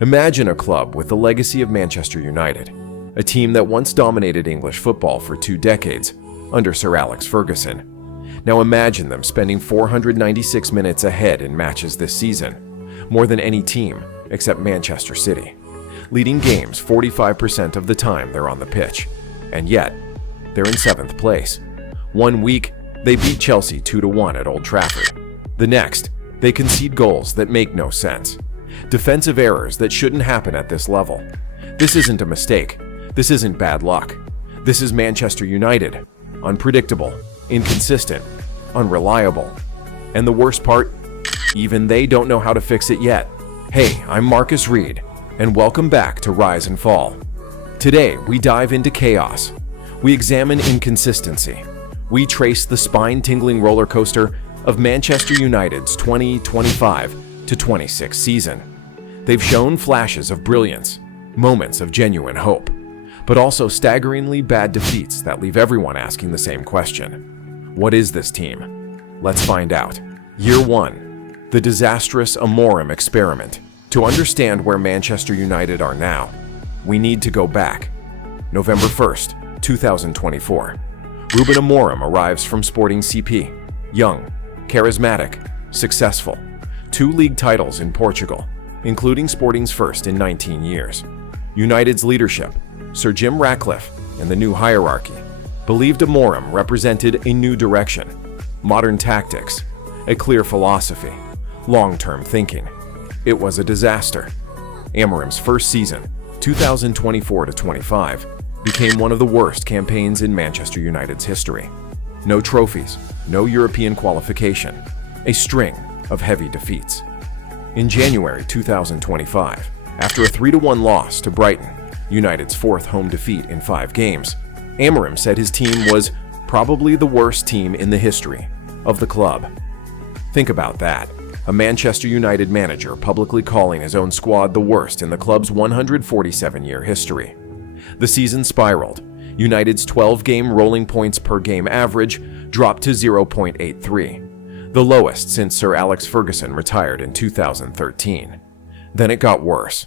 Imagine a club with the legacy of Manchester United, a team that once dominated English football for 2 decades under Sir Alex Ferguson. Now imagine them spending 496 minutes ahead in matches this season, more than any team except Manchester City, leading games 45% of the time they're on the pitch. And yet, they're in 7th place. One week, they beat Chelsea 2-1 at Old Trafford. The next, they concede goals that make no sense. Defensive errors that shouldn't happen at this level. This isn't a mistake. This isn't bad luck. This is Manchester United. Unpredictable, inconsistent, unreliable. And the worst part, even they don't know how to fix it yet. Hey, I'm Marcus Reed, and welcome back to Rise and Fall. Today, we dive into chaos. We examine inconsistency. We trace the spine-tingling roller coaster of Manchester United's 2025-26 season. They've shown flashes of brilliance, moments of genuine hope, but also staggeringly bad defeats that leave everyone asking the same question. What is this team? Let's find out. Year 1, the disastrous Amorim experiment. To understand where Manchester United are now, we need to go back. November 1st, 2024. Ruben Amorim arrives from Sporting CP. Young, charismatic, successful. 2 league titles in Portugal, including Sporting's first in 19 years. United's leadership, Sir Jim Ratcliffe and the new hierarchy, believed Amorim represented a new direction, modern tactics, a clear philosophy, long-term thinking. It was a disaster. Amorim's first season, 2024-25, became one of the worst campaigns in Manchester United's history. No trophies, no European qualification, a string of heavy defeats. In January 2025, after a 3-1 loss to Brighton, United's 4th home defeat in 5 games, Amorim said his team was probably the worst team in the history of the club. Think about that. A Manchester United manager publicly calling his own squad the worst in the club's 147-year history. The season spiraled. United's 12-game rolling points per game average dropped to 0.83, the lowest since Sir Alex Ferguson retired in 2013. Then it got worse.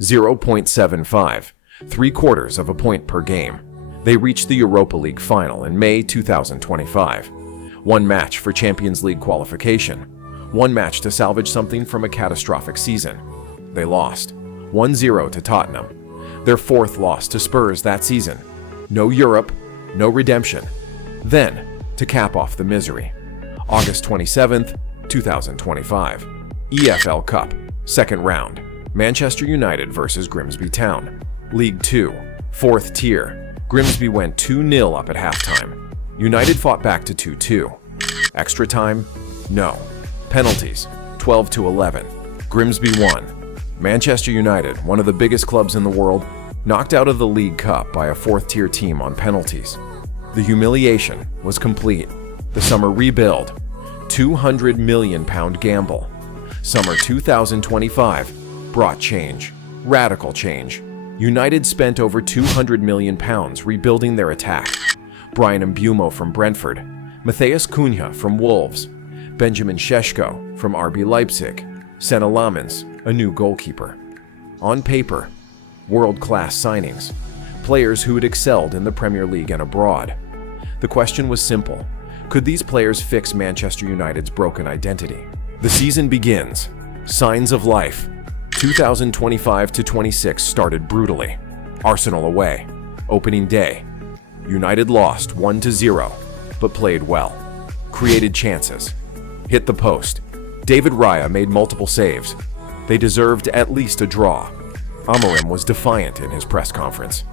0.75, 3/4 of a point per game. They reached the Europa League final in May 2025. 1 match for Champions League qualification. 1 match to salvage something from a catastrophic season. They lost 1-0 to Tottenham. Their 4th loss to Spurs that season. No Europe, no redemption. Then, to cap off the misery, August 27th, 2025. EFL Cup, 2nd round. Manchester United versus Grimsby Town. League 2, 4th tier. Grimsby went 2-0 up at halftime. United fought back to 2-2. Extra time? No. Penalties, 12-11. Grimsby won. Manchester United, one of the biggest clubs in the world, knocked out of the League Cup by a 4th-tier team on penalties. The humiliation was complete. The summer rebuild, £200 million gamble. Summer 2025 brought change, radical change. United spent over £200 million rebuilding their attack. Bryan Mbeumo from Brentford, Matheus Cunha from Wolves, Benjamin Šeško from RB Leipzig, Senna Lamens, a new goalkeeper. On paper, world-class signings, players who had excelled in the Premier League and abroad. The question was simple. Could these players fix Manchester United's broken identity? The season begins. Signs of life. 2025-26 started brutally. Arsenal away. Opening day. United lost 1-0, but played well. Created chances. Hit the post. David Raya made multiple saves. They deserved at least a draw. Amorim was defiant in his press conference.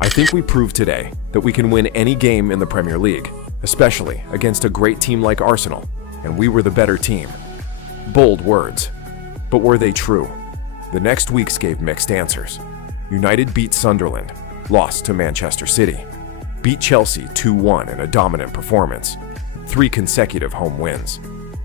I think we proved today that we can win any game in the Premier League, especially against a great team like Arsenal, and we were the better team. Bold words. But were they true? The next weeks gave mixed answers. United beat Sunderland, lost to Manchester City, beat Chelsea 2-1 in a dominant performance, 3 consecutive home wins.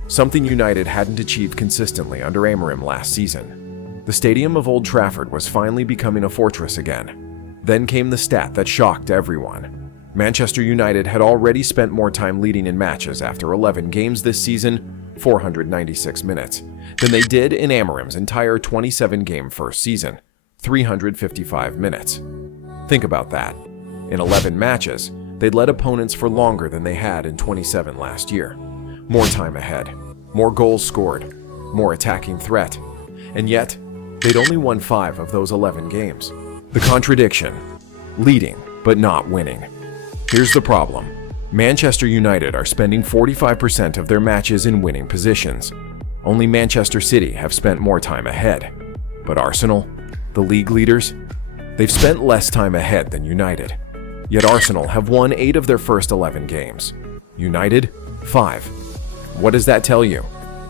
Something United hadn't achieved consistently under Amorim last season. The stadium of Old Trafford was finally becoming a fortress again. Then came the stat that shocked everyone. Manchester United had already spent more time leading in matches after 11 games this season 496 minutes, than they did in Amorim's entire 27-game first season, 355 minutes. Think about that. In 11 matches, they'd led opponents for longer than they had in 27 last year. More time ahead, more goals scored, more attacking threat, and yet, they'd only won 5 of those 11 games. The contradiction: leading, but not winning. Here's the problem. Manchester United are spending 45% of their matches in winning positions. Only Manchester City have spent more time ahead. But Arsenal, the league leaders, they've spent less time ahead than United. Yet Arsenal have won 8 of their first 11 games. United, 5. What does that tell you?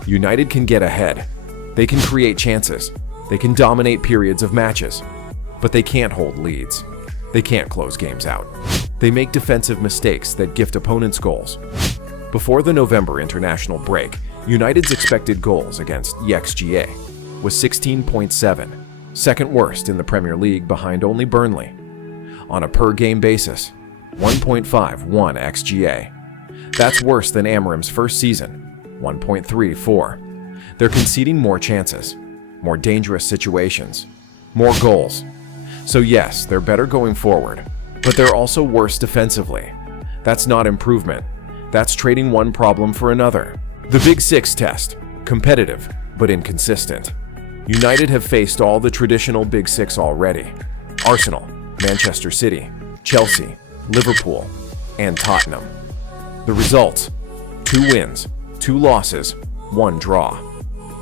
United can get ahead. They can create chances. They can dominate periods of matches. But they can't hold leads. They can't close games out. They make defensive mistakes that gift opponents goals. Before the November international break, United's expected goals against EXGA was 16.7, second worst in the Premier League behind only Burnley. On a per-game basis, 1.51 XGA. That's worse than Amorim's first season, 1.34. They're conceding more chances, more dangerous situations, more goals. So yes, they're better going forward, but they're also worse defensively. That's not improvement. That's trading one problem for another. The Big Six test: competitive, but inconsistent. United have faced all the traditional Big Six already: Arsenal, Manchester City, Chelsea, Liverpool, and Tottenham. The results: 2 wins, 2 losses, 1 draw.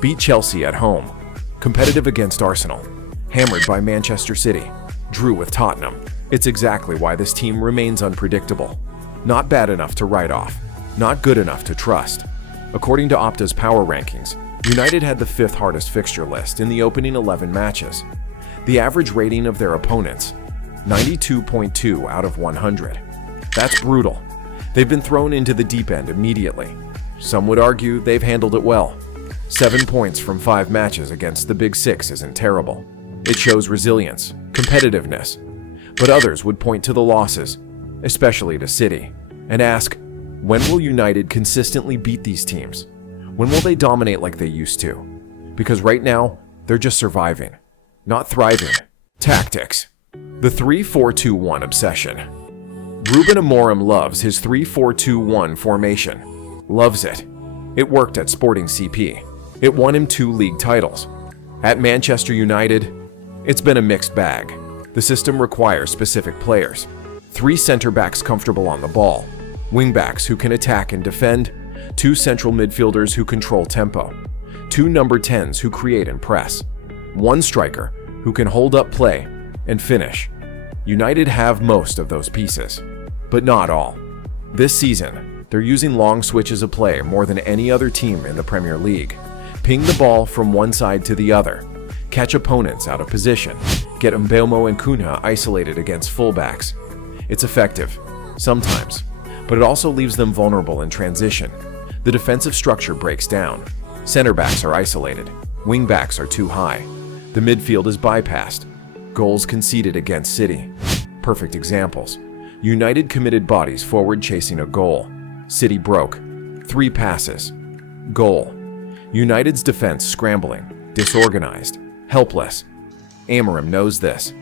Beat Chelsea at home. Competitive against Arsenal. Hammered by Manchester City. Drew with Tottenham. It's exactly why this team remains unpredictable. Not bad enough to write off. Not good enough to trust. According to Opta's power rankings, United had the 5th hardest fixture list in the opening 11 matches. The average rating of their opponents: 92.2 out of 100. That's brutal. They've been thrown into the deep end immediately. Some would argue they've handled it well. 7 points from 5 matches against the Big Six isn't terrible. It shows resilience, competitiveness. But others would point to the losses, especially to City, and ask, when will United consistently beat these teams? When will they dominate like they used to? Because right now, they're just surviving, not thriving. Tactics. The 3-4-2-1 obsession. Ruben Amorim loves his 3-4-2-1 formation. Loves it. It worked at Sporting CP. It won him 2 league titles. At Manchester United, it's been a mixed bag. The system requires specific players. 3 center-backs comfortable on the ball, wing-backs who can attack and defend, 2 central midfielders who control tempo, 2 number 10s who create and press, 1 striker who can hold up play and finish. United have most of those pieces, but not all. This season, they're using long switches of play more than any other team in the Premier League. Ping the ball from one side to the other, catch opponents out of position, get Mbeumo and Cunha isolated against fullbacks. It's effective, sometimes, but it also leaves them vulnerable in transition. The defensive structure breaks down. Center backs are isolated, wing backs are too high. The midfield is bypassed. Goals conceded against City. Perfect examples. United committed bodies forward chasing a goal. City broke. 3 passes. Goal. United's defense scrambling, disorganized, helpless. Amorim knows this.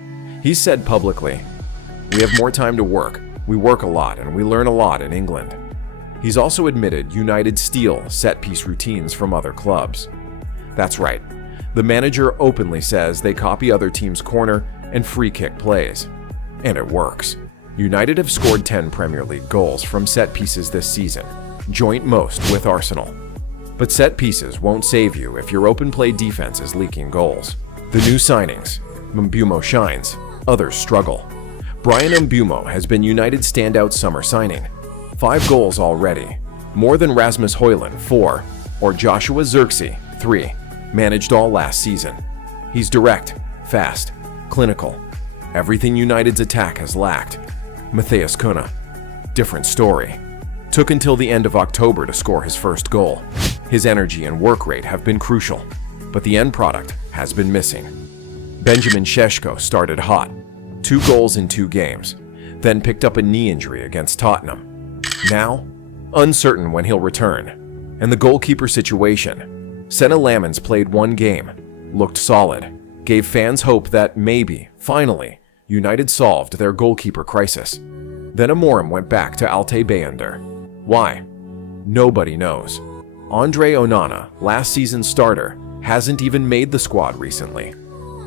He's said publicly, "We have more time to work. We work a lot and we learn a lot in England." He's also admitted United steal set-piece routines from other clubs. That's right. The manager openly says they copy other teams' corner and free kick plays. And it works. United have scored 10 Premier League goals from set pieces this season, joint most with Arsenal. But set pieces won't save you if your open play defense is leaking goals. The new signings: Mbeumo shines, others struggle. Bryan Mbeumo has been United's standout summer signing. 5 goals already, more than Rasmus Højlund, 4, or Joshua Zirkzee, 3, managed all last season. He's direct, fast, clinical. Everything United's attack has lacked. Matheus Cunha, different story. Took until the end of October to score his first goal. His energy and work rate have been crucial, but the end product has been missing. Benjamin Šeško started hot, 2 goals in 2 games, then picked up a knee injury against Tottenham. Now, uncertain when he'll return. And the goalkeeper situation. Senna Lamens played one game, looked solid, gave fans hope that maybe, finally, United solved their goalkeeper crisis. Then Amorim went back to Altay Bayınder. Why? Nobody knows. Andre Onana, last season's starter, hasn't even made the squad recently.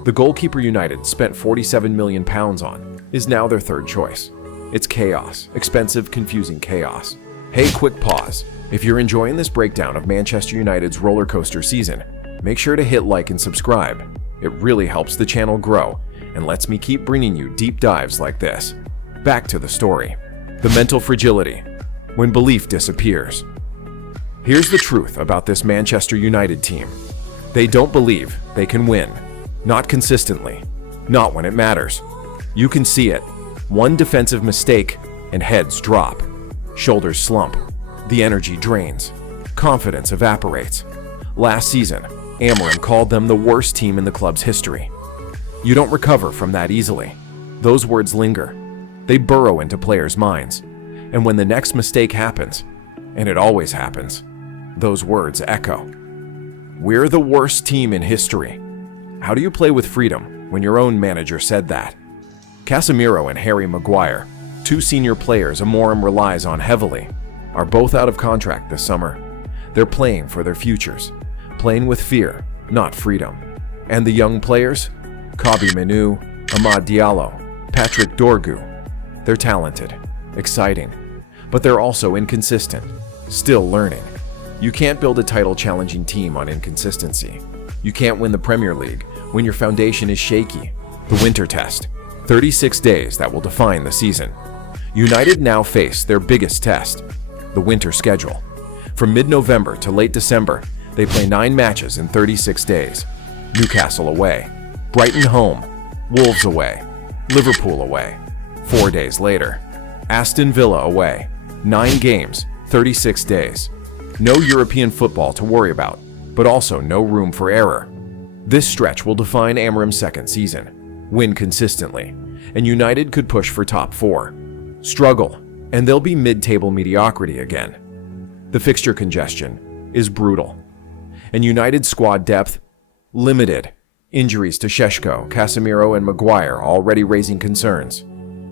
The goalkeeper United spent £47 million on is now their third choice. It's chaos, expensive, confusing chaos. Hey, quick pause. If you're enjoying this breakdown of Manchester United's roller coaster season, make sure to hit like and subscribe. It really helps the channel grow and lets me keep bringing you deep dives like this. Back to the story. The mental fragility. When belief disappears. Here's the truth about this Manchester United team. They don't believe they can win. Not consistently. Not when it matters. You can see it. One defensive mistake and heads drop. Shoulders slump. The energy drains. Confidence evaporates. Last season, Amorim called them the worst team in the club's history. You don't recover from that easily. Those words linger. They burrow into players' minds. And when the next mistake happens, and it always happens, those words echo. We're the worst team in history. How do you play with freedom when your own manager said that? Casemiro and Harry Maguire, two senior players Amorim relies on heavily, are both out of contract this summer. They're playing for their futures, playing with fear, not freedom. And the young players? Kobbie Mainoo, Amad Diallo, Patrick Dorgu. They're talented, exciting, but they're also inconsistent, still learning. You can't build a title-challenging team on inconsistency. You can't win the Premier League when your foundation is shaky. The winter test, 36 days that will define the season. United now face their biggest test, the winter schedule. From mid-November to late December, they play 9 matches in 36 days. Newcastle away, Brighton home, Wolves away, Liverpool away. 4 days later, Aston Villa away, 9 games, 36 days. No European football to worry about, but also no room for error. This stretch will define Amorim's second season. Win consistently, and United could push for top 4. Struggle, and they'll be mid-table mediocrity again. The fixture congestion is brutal. And United's squad depth, limited. Injuries to Šeško, Casemiro, and Maguire already raising concerns.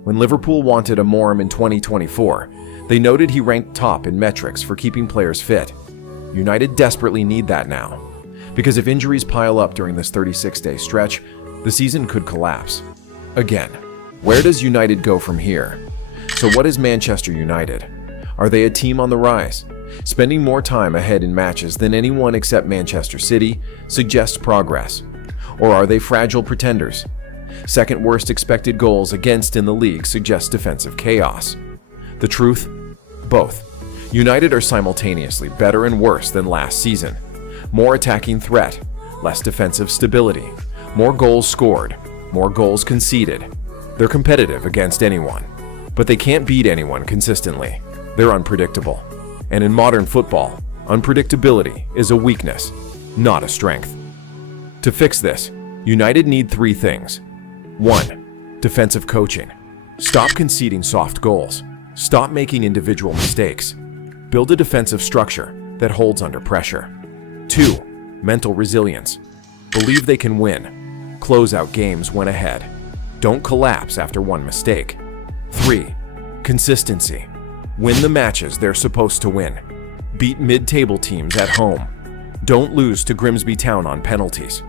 When Liverpool wanted Amorim in 2024, they noted he ranked top in metrics for keeping players fit. United desperately need that now, because if injuries pile up during this 36-day stretch, the season could collapse. Again, where does United go from here? So what is Manchester United? Are they a team on the rise, spending more time ahead in matches than anyone except Manchester City suggests progress? Or are they fragile pretenders? Second worst expected goals against in the league suggests defensive chaos. The truth? Both. United are simultaneously better and worse than last season. More attacking threat, less defensive stability, more goals scored, more goals conceded. They're competitive against anyone, but they can't beat anyone consistently. They're unpredictable. And in modern football, unpredictability is a weakness, not a strength. To fix this, United need 3 things. 1. Defensive coaching. Stop conceding soft goals. Stop making individual mistakes. Build a defensive structure that holds under pressure. 2. Mental resilience. Believe they can win. Close out games when ahead. Don't collapse after one mistake. 3. Consistency. Win the matches they're supposed to win. Beat mid-table teams at home. Don't lose to Grimsby Town on penalties.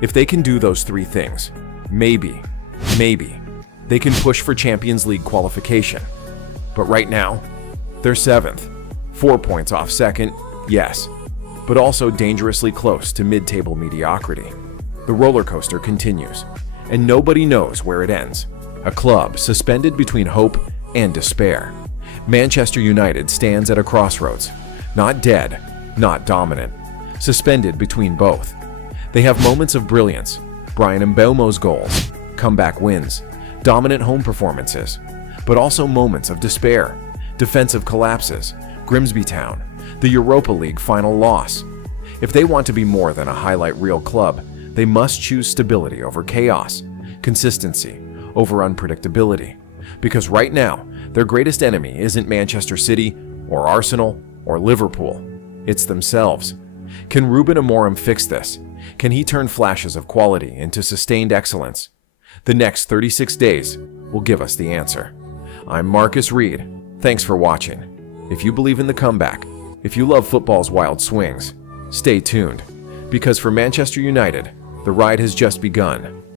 If they can do those 3 things, maybe, they can push for Champions League qualification. But right now, they're 7th. 4 points off second, yes, but also dangerously close to mid-table mediocrity. The roller coaster continues, and nobody knows where it ends. A club suspended between hope and despair. Manchester United stands at a crossroads. Not dead, not dominant. Suspended between both. They have moments of brilliance, Bryan Mbeumo's goals, comeback wins, dominant home performances, but also moments of despair, defensive collapses, Grimsby Town, the Europa League final loss. If they want to be more than a highlight reel club, they must choose stability over chaos, consistency over unpredictability. Because right now, their greatest enemy isn't Manchester City or Arsenal or Liverpool. It's themselves. Can Ruben Amorim fix this? Can he turn flashes of quality into sustained excellence? The next 36 days will give us the answer. I'm Marcus Reed. Thanks for watching. If you believe in the comeback, if you love football's wild swings, stay tuned. Because for Manchester United, the ride has just begun.